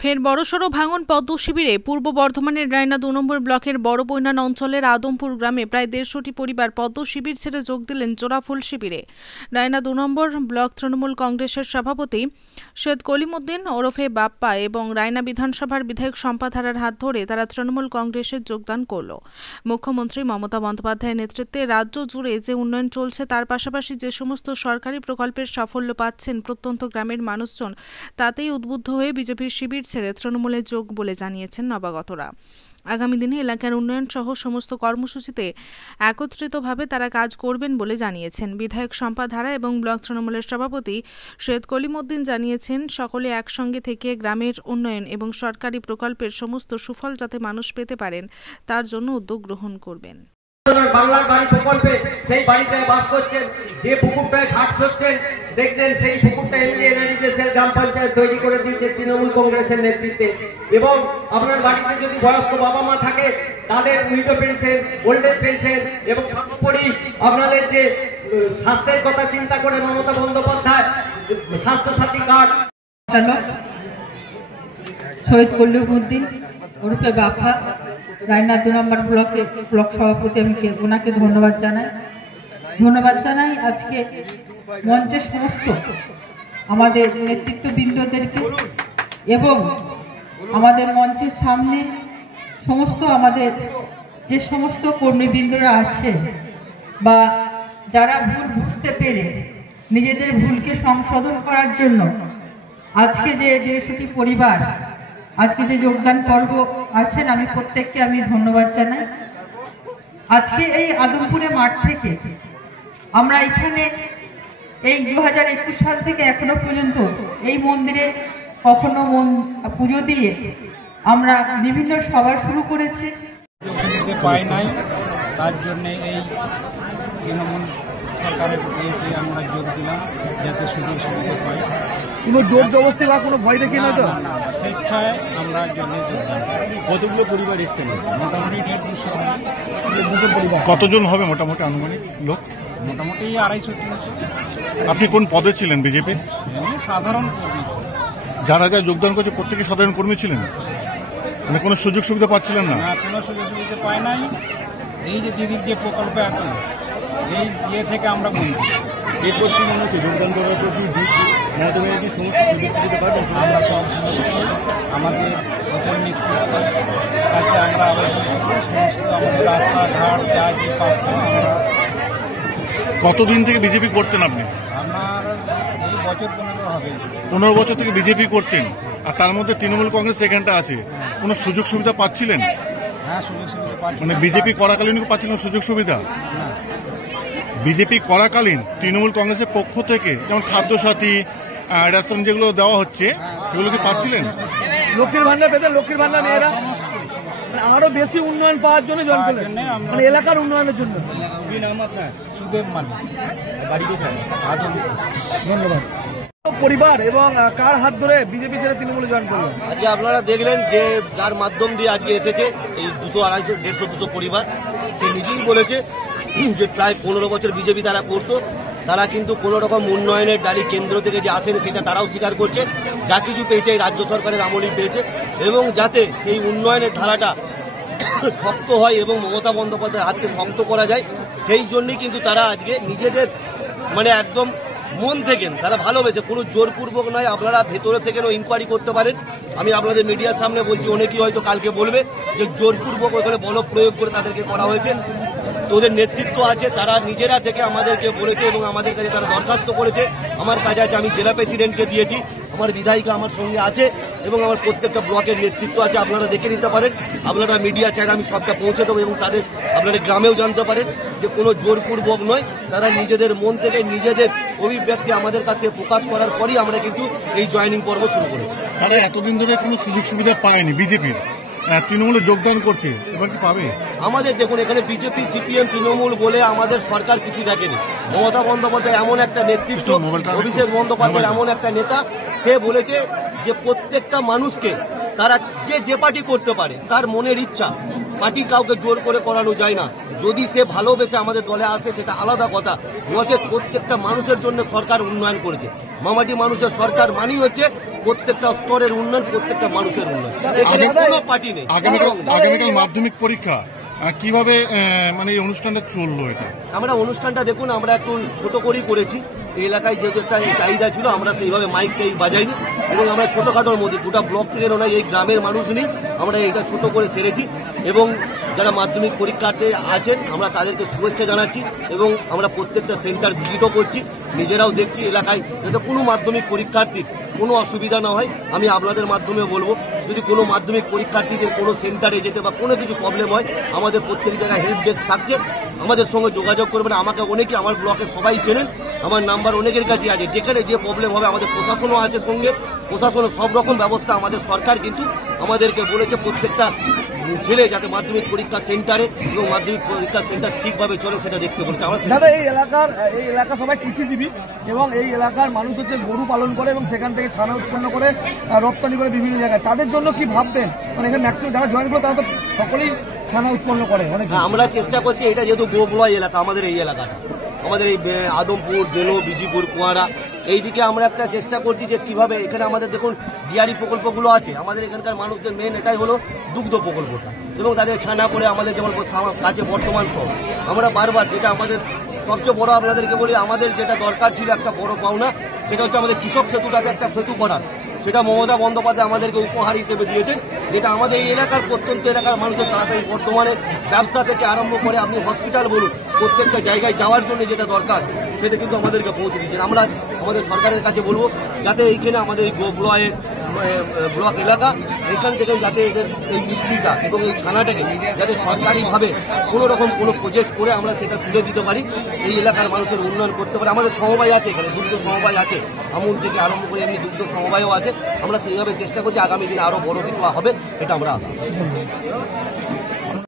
ফের বড়সড় ভাঙন পদ্ম শিবিরে। পূর্ব বর্ধমানের রায়না ২ নম্বর ব্লকের বড়বৈনান অঞ্চলের আদমপুর গ্রামে প্রায় ১৫০টি পরিবার পদ্ম শিবির ছেড়ে যোগ দিলেন জোড়াফুল শিবিরে। রায়না ২ নম্বর ব্লক তৃণমূল কংগ্রেসের সভাপতি সৈয়দ কলিমুদ্দিন ওরফে বাপ্পা এবং রায়না বিধানসভার বিধায়ক শম্পা ধারার হাত ধরে তারা তৃণমূল কংগ্রেসে যোগদান করল। মুখ্যমন্ত্রী মমতা বন্দ্যোপাধ্যায়ের নেতৃত্বে রাজ্য জুড়ে যে উন্নয়ন চলছে তার পাশাপাশি যে সমস্ত সরকারি প্রকল্পের সাফল্য পাচ্ছেন প্রত্যন্ত গ্রামের মানুষজন, তাতেই উদ্বুদ্ধ হয়ে বিজেপির শিবির ছেড়ে তৃণমূলে যোগ বলে জানিয়েছেন নবাগতরা। আগামী দিনে এলাকার উন্নয়ন সহ সমস্ত কর্মসূচিতে একত্রিতভাবে তারা কাজ করবেন বলে জানিয়েছেন বিধায়ক শম্পা ধারা এবং ব্লক তৃণমূলের সভাপতি সৈয়দ কলিমুদ্দিন। জানিয়েছেন সকলে একসঙ্গে থেকে গ্রামের উন্নয়ন এবং সরকারি প্রকল্পের সমস্ত সুফল যাতে মানুষ পেতে পারেন তার জন্য উদ্যোগ গ্রহণ করবেন। বাংলার বাড়ি প্রকল্পে সেই বাড়িতে বাস করছেন, যে পুকুরটায় ঘাট হচ্ছেন দেখছেন সেই পুকুরটা এনএডিসিএল গ্রাম পঞ্চায়েত তৈরি করে দিয়েছে তৃণমূল কংগ্রেসের নেতৃত্বে। এবং আপনার বাড়িতে যদি বয়স্ক বাবা মা থাকে তাদের widow pension, old age pension এবং সর্বোপরি আপনাদের যে স্বাস্থ্যের কথা চিন্তা করে মমতা বন্দ্যোপাধ্যায় স্বাস্থ্যসাথী কার্ড। সৈয়দ কলিমুদ্দিন ওরফে বাপ্পা, রায়না ২ নম্বর ব্লক সভাপতি, আমি ওনাকে ধন্যবাদ জানাই। আজকে মঞ্চের সমস্ত আমাদের নেতৃত্ববৃন্দদেরকে এবং আমাদের মঞ্চের সামনে সমস্ত আমাদের যে সমস্ত কর্মীবৃন্দরা আছে বা যারা ভুল বুঝতে পেরে নিজেদের ভুলকে সংশোধন করার জন্য আজকে যে ১৫০টি পরিবার আজকে যে যোগদান পর্ব আছেন, আমি প্রত্যেককে ধন্যবাদ জানাই। আজকে এই আদমপুরে মাঠ থেকে আমরা এখানে এই ২০২১ সাল থেকে এখনো পর্যন্ত এই মন্দিরে কখনো পুজো দিয়ে আমরা বিভিন্ন সভা শুরু করেছি। পাই নাই, তার জন্য এই তৃণমূল সরকারের ইয়েতে আমরা যোগ দিলাম যাতে সুযোগ সুবিধা পাই। কোনো জোর জবরদস্তি বা কোনো ভয় দেখি না, তো স্বেচ্ছায় আমরা জন্য যোগদান। কতগুলো পরিবার এসছেন? মোটামুটি 150 পরিবার। কতজন হবে মোটামুটি আনুমানিক লোক? মোটামুটি 250-300। আপনি কোন পদে ছিলেন বিজেপির? সাধারণ কর্মী। যারা যোগদান করছে প্রত্যেকে সাধারণ কর্মী ছিলেন, মানে কোনো সুযোগ সুবিধা পাচ্ছিলেন না? কোনো সুযোগ সুবিধা পাই নাই। এই যে দিদির যে প্রকল্প এত এই ইয়ে থেকে আমরা বলছি এরপর কি মনে হচ্ছে যোগদান করার প্রতি সমস্ত সুযোগ সুবিধা পাবেন? আমরা সমস্ত আমাদের ওপর নেতৃত্ব কাছে আমরা আবেদন করবো, সমস্ত আমাদের রাস্তাঘাট যা যে প্রাপ্য আমরা। কতদিন থেকে বিজেপি করতেন আপনি? আমার এই বছর 15 হবে। 15 বছর থেকে বিজেপি করতেন, আর তার মধ্যে তৃণমূল কংগ্রেস এখানটা আছে। কোনো সুযোগ সুবিধা পাচ্ছিলেন? হ্যাঁ, সুযোগ সুবিধা পাচ্ছি। মানে বিজেপি করাকালীন পাচ্ছিলেন সুযোগ সুবিধা? বিজেপি করাকালীন তৃণমূল কংগ্রেসের পক্ষ থেকে যেমন খাদ্যসাথী, রেশন যেগুলো দেওয়া হচ্ছে সেগুলো কি পাচ্ছিলেন? লক্ষ্মীর ভান্ডার পেতেন? লক্ষ্মীর ভান্ডার মেয়েরা আরো বেশি উন্নয়ন পাওয়ার জন্য জয়েন করলেন, মানে এলাকার উন্নয়নের জন্য। কি নাম আপনার? সুদেব মালিক। বাড়ি কোথায়? আদমপুর। ধন্যবাদ। পরিবার এবং কার হাত ধরে বিজেপি ছেড়ে তৃণমূলে জয়েন করলেন? আজকে আপনারা দেখলেন যে যার মাধ্যম দিয়ে আজকে এসেছে এই 200, 250, 150, 200 পরিবার। সে নিজেই বলেছে যে প্রায় 15 বছর বিজেপি তারা করতো, তারা কিন্তু কোনো রকম উন্নয়নের ডালি কেন্দ্র থেকে যে আসেনি সেটা তারাও স্বীকার করছে। যা কিছু পেয়েছে এই রাজ্য সরকারের আমলেই পেয়েছে, এবং যাতে এই উন্নয়নের ধারাটা শক্ত হয় এবং মমতা বন্দ্যোপাধ্যায়ের হাতকে শক্ত করা যায়, সেই জন্যই কিন্তু তারা আজকে নিজেদের মানে একদম মন থেকে তারা ভালোবেসে, কোনো জোরপূর্বক নয়। আপনারা ভেতরে থেকেও ইনকোয়ারি করতে পারেন। আমি আপনাদের মিডিয়ার সামনে বলছি, অনেকেই হয়তো কালকে বলবে যে জোরপূর্বক ওখানে বল প্রয়োগ করে তাদেরকে করা হয়েছে। তো ওদের নেতৃত্ব আছে, তারা নিজেরা থেকে আমাদেরকে বলেছে এবং আমাদের কাছে তারা দরখাস্ত করেছে। আমার কাছে আছে, আমি জেলা প্রেসিডেন্টকে দিয়েছি, আমার বিধায়িকা আমার সঙ্গে আছে এবং আমার প্রত্যেকটা ব্লকের নেতৃত্ব আছে। আপনারা দেখে নিতে পারেন, আপনারা মিডিয়া চাইলে আমি সবটা পৌঁছে দেবো এবং তাদের আপনারা গ্রামেও জানতে পারেন যে কোনো জোরপূর্বক নয়, তারা নিজেদের মন থেকে নিজেদের অভিব্যক্তি আমাদের কাছে প্রকাশ করার পরই আমরা কিন্তু এই জয়েনিং পর্ব শুরু করেছি। তারা এতদিন ধরে কোনো সুযোগ সুবিধা পায়নি বিজেপির, তৃণমূলে যোগদান করছে, এবার কি পাবে? আমাদের দেখুন এখানে বিজেপি, সিপিএম, তৃণমূল বলে আমাদের সরকার কিছু দেখেনি। মমতা বন্দ্যোপাধ্যায় এমন একটা নেতৃত্ব, অভিষেক বন্দ্যোপাধ্যায় এমন একটা নেতা, সে বলেছে যে প্রত্যেকটা মানুষকে তারা যে পার্টি করতে পারে, তার মনের ইচ্ছা, পার্টি কাউকে জোর করে করানো যায় না। যদি সে ভালোবেসে আমাদের দলে আসে সেটা আলাদা কথা, নচেত প্রত্যেকটা মানুষের জন্য সরকার উন্নয়ন করেছে। মামাটি মানুষের সরকার মানেই হচ্ছে প্রত্যেকটা স্তরের উন্নয়ন, প্রত্যেকটা মানুষের উন্নয়ন। এখানে কোনো পার্টি নেই। আগামীকাল মাধ্যমিক পরীক্ষা কিভাবে মানে এই অনুষ্ঠানটা চললো? এটা আমরা অনুষ্ঠানটা দেখুন, আমরা একটু ছোট করেই করেছি। এই এলাকায় যেহেতু একটা চাহিদা ছিল, আমরা সেইভাবে মাইক বাজাইনি এবং আমরা ছোটখাটোর মধ্যে গোটা ব্লক থেকে নয়, এই গ্রামের মানুষ নিয়ে আমরা এটা ছোট করে সেরেছি এবং যারা মাধ্যমিক পরীক্ষার্থী আছেন আমরা তাদেরকে শুভেচ্ছা জানাচ্ছি এবং আমরা প্রত্যেকটা সেন্টার ভিজিট করছি, নিজেরাও দেখছি এলাকায় যাতে কোনো মাধ্যমিক পরীক্ষার্থীর কোনো অসুবিধা না হয়। আমি আপনাদের মাধ্যমে বলবো, যদি কোনো মাধ্যমিক পরীক্ষার্থীদের কোনো সেন্টারে যেতে বা কোনো কিছু প্রবলেম হয়, আমাদের প্রত্যেক জায়গায় হেল্প ডেস্ক থাকছে, আমাদের সঙ্গে যোগাযোগ করবেন। আমাকে অনেকে আমার ব্লকে সবাই চেনেন, আমার নাম্বার অনেকের কাছে আছে। যেখানে যে প্রবলেম হবে আমাদের প্রশাসনও আছে সঙ্গে, প্রশাসনের সব রকম ব্যবস্থা আমাদের সরকার কিন্তু আমাদেরকে বলেছে প্রত্যেকটা ছেলে যাতে মাধ্যমিক পরীক্ষা সেন্টারে এবং মাধ্যমিক পরীক্ষা সেন্টার ঠিকভাবে চলে সেটা দেখতে বলছে। দাদা, এই এলাকা সবাই কৃষিজীবী এবং এই এলাকার মানুষ হচ্ছে গরু পালন করে এবং সেখান থেকে ছানা উৎপন্ন করে রপ্তানি করে বিভিন্ন জায়গায়। তাদের জন্য কি ভাববেন? মানে এখানে ম্যাক্সিমাম যারা জয়েন করে তারা তো সকলেই ছানা উৎপন্ন করে। আমরা চেষ্টা করছি, এটা যেহেতু গোবলয় এলাকা, আমাদের এই এলাকাটা, আমাদের এই আদমপুর, দেলো, বিজিপুর, কুয়ারা, এইদিকে আমরা একটা চেষ্টা করছি যে কিভাবে এখানে আমাদের দেখুন ডিয়ারি প্রকল্পগুলো আছে। আমাদের এখানকার মানুষদের মেন এটাই হলো দুগ্ধ প্রকল্পটা এবং তাদের ছানা করে আমাদের যেমন কাছে বর্তমান শহর, আমরা বারবার যেটা আমাদের সবচেয়ে বড় আপনাদেরকে বলি, আমাদের যেটা দরকার ছিল একটা বড় পাওনা, সেটা হচ্ছে আমাদের কৃষক সেতুটাতে একটা সেতু করার। সেটা মমতা বন্দ্যোপাধ্যায় আমাদেরকে উপহার হিসেবে দিয়েছেন, যেটা আমাদের এই এলাকার প্রত্যন্ত এলাকার মানুষের তাড়াতাড়ি বর্তমানে ব্যবসা থেকে আরম্ভ করে আপনি হসপিটাল বলুন, প্রত্যেকটা জায়গায় যাওয়ার জন্য যেটা দরকার সেটা কিন্তু আমাদেরকে পৌঁছে দিচ্ছেন। আমরা আমাদের সরকারের কাছে বলবো যাতে এইখানে আমাদের এই গোবলয়ের ব্লক এলাকা, এখান থেকে যাতে এদের এই মিষ্টিটা এবং এই ছানাটাকে যাতে সরকারিভাবে কোনো রকম কোনো প্রজেক্ট করে আমরা সেটা তুলে দিতে পারি, এই এলাকার মানুষের উন্নয়ন করতে পারি। আমাদের সমবায় আছে, এখানে দুগ্ধ সমবায় আছে, আমুল থেকে আরম্ভ করে এমনি দুগ্ধ সমবায়ও আছে। আমরা সেইভাবে চেষ্টা করছি, আগামী দিনে আরও বড় কিছু হবে, এটা আমরা আশা